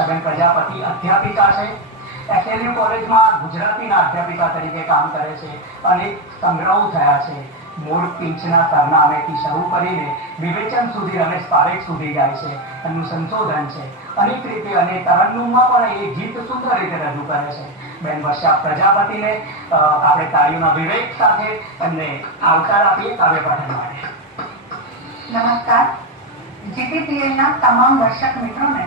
વર્ષાબેન પ્રજાપતિ અધ્યાપિકા છે, SLU કોલેજમાં ગુજરાતીના અધ્યાપિકા તરીકે કામ કરે છે. અનેક સંગ્રહો થયા છે. મૂળ પિંચના સરનામેથી શરૂ કરીને વિવેચન સુધી રમેશ પારેખ સુધી જાય છે. એમનું સંશોધન છે અનેક રીતે, અને તરન્નુમમાં પણ એ ગીત સુંદર રીતે રજૂ કરે છે. બેન વર્ષા પ્રજાપતિને આપણે તાળીઓના વિવેક સાથે એમને આવકાર આપીએ કાવ્ય પાઠન માટે. નમસ્કાર. GPPLના તમામ દર્શક મિત્રોને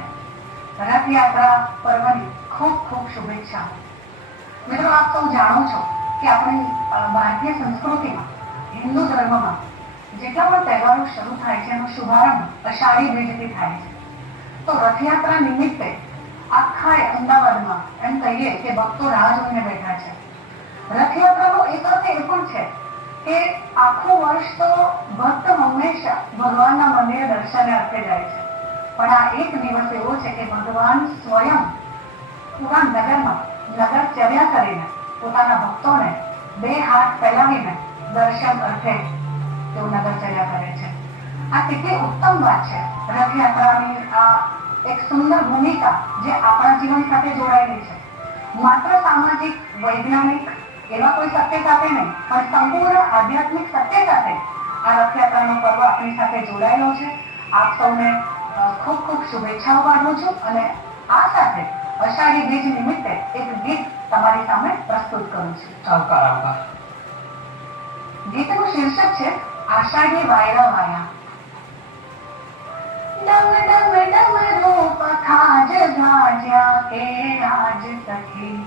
રથયાત્રા પર્વની ખૂબ ખૂબ શુભેચ્છા. મિત્રો, આપ સૌ જાણો છો કે આપણી ભારતીય સંસ્કૃતિમાં, હિન્દુ ધર્મમાં જેટલા પણ તહેવારો શરૂ થાય છે એનો શુભારંભ અષાઢી બીજથી થાય છે. તો રથયાત્રા નિમિત્તે આખા અમદાવાદમાં એમ કહીએ કે ભક્તો રાહ જોઈને બેઠા છે. રથયાત્રાનો એક અર્થ એ પણ છે કે આખું વર્ષ તો ભક્ત હંમેશા ભગવાનના મંદિરે દર્શને અર્થે જાય છે, પણ આ એક દિવસ એવો છે કે ભગવાન સ્વયં પૂરા નગરમાં નગરચર્યા કરીને પોતાના ભક્તોને બે હાથ ફેલાવીને દર્શન અર્થે તેઓ નગરચર્યા કરે છે. આ કેટલી ઉત્તમ વાત છે. રથયાત્રાની આ એક સુંદર ભૂમિકા જે આપણા જીવન સાથે જોડાયેલી છે. માત્ર સામાજિક, વૈજ્ઞાનિક એવા કોઈ સત્ય સાથે નહીં, પણ સંપૂર્ણ આધ્યાત્મિક સત્ય સાથે આ રથયાત્રાનો પર્વ આપણી સાથે જોડાયેલો છે. આપ સૌને ખૂબ ખૂબ શુભેચ્છાઓ પાઠવું છું અને આ સાથે અષાઢી બીજ નિમિત્તે એક ગીત તમારી સામે પ્રસ્તુત કરું છું. આવકાર આવકાર. ગીતનું શીર્ષક છે આષાઢી વાયરા વાયા. ડમ ડમ ડમરો પખાજ ગાજ્યા કે આજ સખી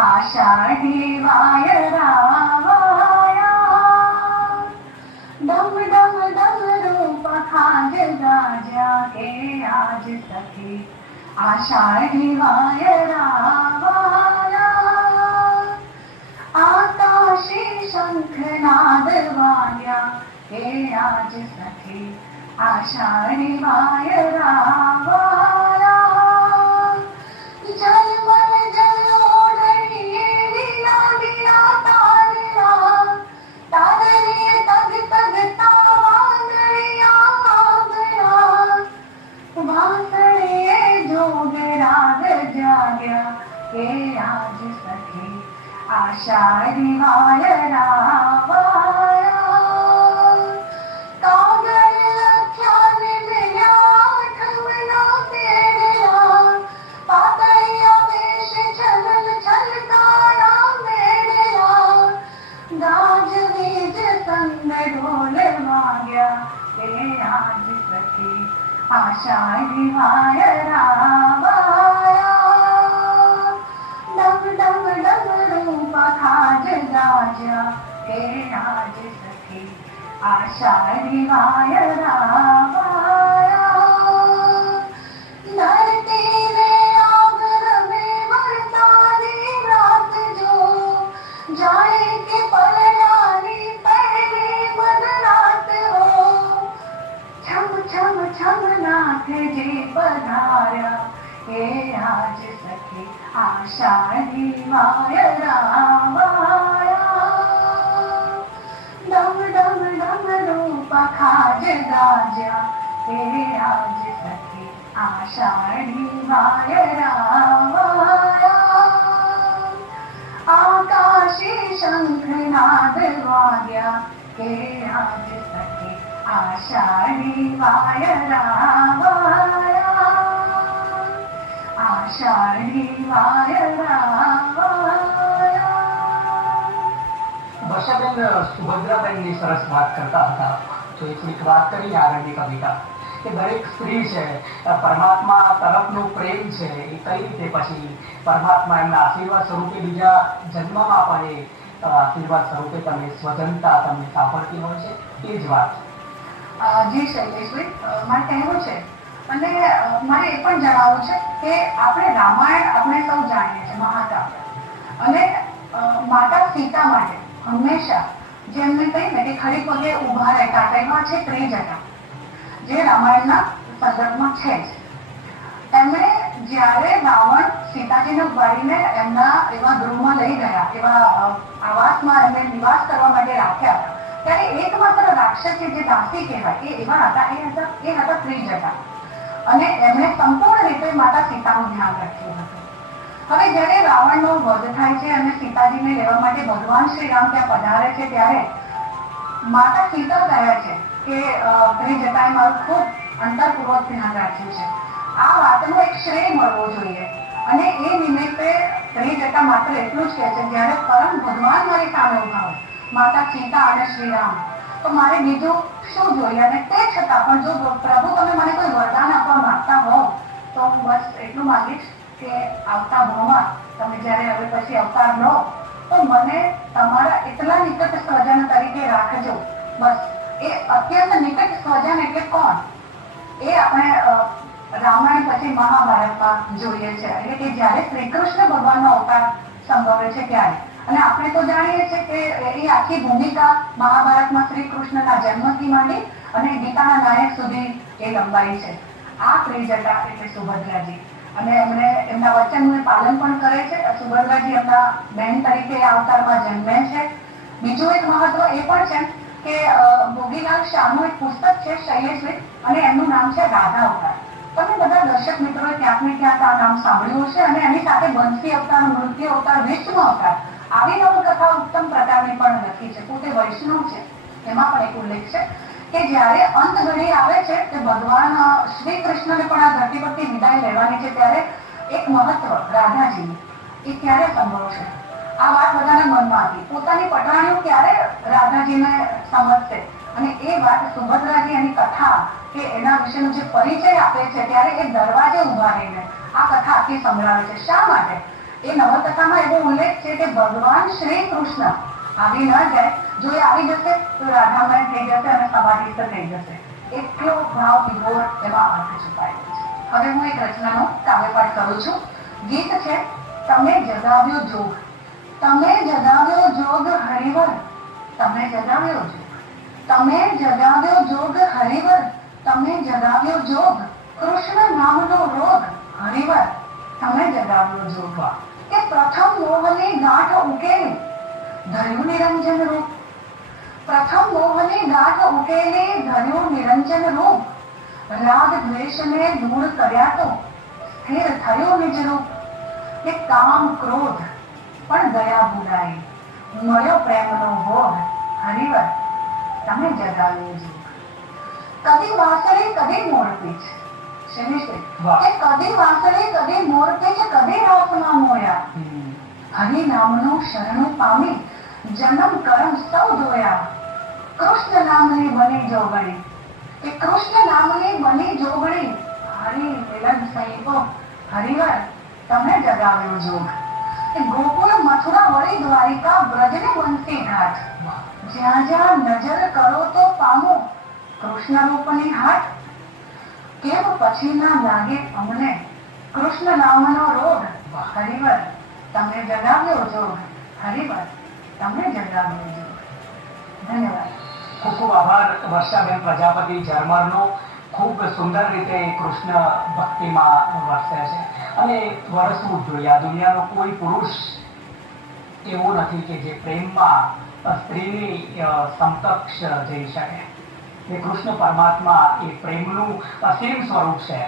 આષાઢી વાયરા વાયા. ડમ ડમ ડમરો પખાજ ગાજ્યા કે આજ સખી આષાઢી વાયરા વાયા. આકાશી શંખનાદ વાગ્યા કે આજ સખી આષાઢી વાયરા વાયા. જલમલ જલોઢણીએ લીલા લીલા તારલા, તાદરીએ તગ તગતા વાંદળિયા ગયા. વાંસળીએ જોગરાગ જાગ્યા કે આજ સખી આષાઢી વાયરા વાયા. કાગળ લખ્યા ને મેલ્યા ઠમના પેડલા, પાતળિયા વેશ છલલ છલકાયા મેળલા. ગાજવીજ સંગ ઢોલ વાગ્યા કે આજ સખી આષાઢી વાયરા વાયા. ડમ ડમ ડમરું પખાજ ગાજ્યા કે આજ સખી આષાઢી વાયરા વાયા. ધરતી ને આગ રમે વરસાદી રાત જો, જાણે કે પલડાની પહેલી મધરાત હો. છમ છમ છમ નાથજી પધાર્યા કે આજ સખી આષાઢી વાયરા વાયા. ડમ ડમ ડમરું પખાજ ગાજ્યા કે આજ સખી આષાઢી વાયરા વાયા. આકાશી શંખનાદ વાગ્યા કે આજ સખી આષાઢી વાયરા વાયા. આષાઢી વાયરા વાયા. વર્ષાબેન સુભદ્રાબેનની સરસ વાત કરતા હતા, તો એક વાત કરી આગળની કવિતા કે દરેક સ્ત્રી છે પરમાત્મા તરફનો પ્રેમ છે એ કઈ રીતે પછી પરમાત્મા એમના આશીર્વાદ સ્વરૂપે બીજા જન્મમાં પણ એ આશીર્વાદ સ્વરૂપે તમે સ્વતંત્રતા તમને સાંભળતી હોય છે. એ જ વાત. જી શૈલેષભાઈ, મારે કહેવું છે અને મારે એ પણ જણાવવું છે કે આપણે રામાયણ આપણે સૌ જાણીએ છીએ, મહાકાવ્ય, અને માતા સીતા માટે હંમેશા જેમને કહીને કે ખરી પગે ઉભા રહેતા તેમાં છે ત્રિજટા, જે રામાયણના સંદર્ભમાં છે જ. એમણે જ્યારે રાવણ સીતાજીને ઉપાડીને એમના એવા ગૃહમાં લઈ ગયા, એવા આવાસમાં એમને નિવાસ કરવા માટે રાખ્યા હતા, ત્યારે એકમાત્ર રાક્ષસી જે દાસી કહેવાય એ એવા હતા, એ હતા ત્રિજટા. અને એમણે સંપૂર્ણ રીતે માતા સીતાનું ધ્યાન રાખ્યું હતું. હવે જ્યારે રાવણનો વધ થાય છે અને સીતાજીને લેવા માટે ભગવાન શ્રી રામ ત્યાં પધારે છે, ત્યારે માતા સીતા કહે છે કે ત્રિજટાએ મારું ખૂબ અંતરપૂર્વક ધ્યાન રાખ્યું છે. આ વાતનો એક શ્રેય મળવો જોઈએ. અને એ નિમિત્તે ત્રિજટા માત્ર એટલું જ કહે છે, જ્યારે પરમ ભગવાન મારી સામે ઉભા હોય, માતા સીતા અને શ્રી રામ, તો મારે બીજું શું જોઈએ? અને તે છતાં પણ જો પ્રભુ તમે મને કોઈ વરદાન આપવા માંગતા હોવ તો હું બસ એટલું માંગીશ કે આવતા ભાવમાં તમે જ્યારે હવે પછી અવતાર લો તો મને તમારા એટલા નિકટ સ્વજન તરીકે રાખજો. બસ એ અત્યંત નિકટ સ્વજન એટલે કોણ? એ આપણે રામાયણ પછી મહાભારતમાં જોઈએ છે. એટલે કે જ્યારે શ્રી કૃષ્ણ ભગવાનનો અવતાર સંભવે છે ત્યારે. અને આપણે તો જાણીએ છીએ કે એ આખી ભૂમિકા મહાભારતમાં શ્રી કૃષ્ણના જન્મથી માંડી અને ગીતાના નાયક સુધી એ લંબાઈ છે. આ ત્રિજટા એટલે સુભદ્રાજી, અને એમણે એમના વચનનું પાલન પણ કરે છે. સુભદ્રાજી એમના બહેન તરીકે આ અવતારમાં જન્મે છે. બીજું એક મહત્વ એ પણ છે કે ભોગીલાલ શાહનું એક પુસ્તક છે શૈલેષ, અને એમનું નામ છે રાધા અવતાર. તમે બધા દર્શક મિત્રોએ ક્યાંક ને ક્યાંક આ નામ સાંભળ્યું હશે. અને એની સાથે બંસી અવતાર, મૃત્યુ અવતાર, વિષ્ણુ અવતાર, આવી નવલકથા ઉત્તમ પ્રકારની પણ લખી છે. પોતે વૈષ્ણવ છે. એમાં પણ એક ઉલ્લેખ છે કે જ્યારે અંત ઘડી આવે છે કે ભગવાન શ્રી કૃષ્ણને પણ આ ધરતી પરથી વિદાય લેવાની છે, ત્યારે એક મહત્વ રાધાજીનું એ ક્યારે સંભવશે? આ વાત બધાના મનમાં હતી. પોતાની પટરાણીઓ ક્યારે રાધાજીને સમજશે? અને એ વાત સુભદ્રાજી એની કથા કે એના વિશેનો જે પરિચય આપે છે, ત્યારે એ દરવાજે ઉભા રહીને આ કથા આખી સંભળાવે છે. શા માટે? એ નવલકથામાં એવો ઉલ્લેખ છે કે ભગવાન શ્રી કૃષ્ણ આવી ન જાય, જો એ આવી જશે તો રાધામય થઈ જશે અને સમાધિસ્થ થઈ જશે. એટલો ભાવ વિભોર એમાં અર્થ છુપાયેલો છે. હવે હું એક રચનાનો કાવ્યપાઠ કરું છું. ગીત છે તમે જગાવ્યો જોગ. તમે જગાવ્યો જોગ હરિવર, તમે જગાવ્યો જોગ, તમે જગાવ્યો જોગ હરિવર, તમે જગાવ્યો જોગ, કૃષ્ણ નામનો રોગ હરિવર, તમે જગાવ્યો જોગ. કે પ્રથમ મોહની ગાંઠ ઉકેલી ધર્યું નિરંજન રૂપ, પ્રથમ મોહની ગાંઠ ઉકેલી ધર્યું નિરંજન રૂપ, રાગ દ્વેષને દૂર કર્યા તો સ્થિર થયું નિજ રૂપ. કે કામ ક્રોધ પણ ગયા ભૂલાઈ, મળ્યો પ્રેમનો ભોગ હરિવર, તમે જગાવ્યો જોગ. કદી વાસળી કદી મોરપીછ, કે કદી વાસળી કદી મોરપીછ, કદી રાસમાં મોયા, હરિ નામનું શરણું પામી જન્મ કર્મ સૌ ધોયા. કૃષ્ણ નામની બની જોગણી, કે કૃષ્ણ નામની બની જોગણી, હરિ મિલન સહીપો હરિવર, તમે જગાવ્યો જોગ. કે ગોકુળ મથુરા વળી દ્વારિકા બ્રજને બંસી ઘાટ, જ્યાં જ્યાં નજર કરો તો પામો કૃષ્ણ રૂપની હાટ. કેમ પછી ના લાગે અમને કૃષ્ણ નામનો રોગ હરિવર, તમે જગાવ્યો જોગ હરિવર, તમે જગાવ્યો જોગ. ધન્યવાદ. ખૂબ ખૂબ આભાર વર્ષાબેન પ્રજાપતિ ઝરમરનો. ખૂબ સુંદર રીતે કૃષ્ણ ભક્તિમાં વરસે છે અને વરસવું જોઈએ. આ દુનિયાનો કોઈ પુરુષ એવો નથી કે જે પ્રેમમાં સ્ત્રીની સમકક્ષ જઈ શકે. એ કૃષ્ણ પરમાત્મા એ પ્રેમનું અસીમ સ્વરૂપ છે.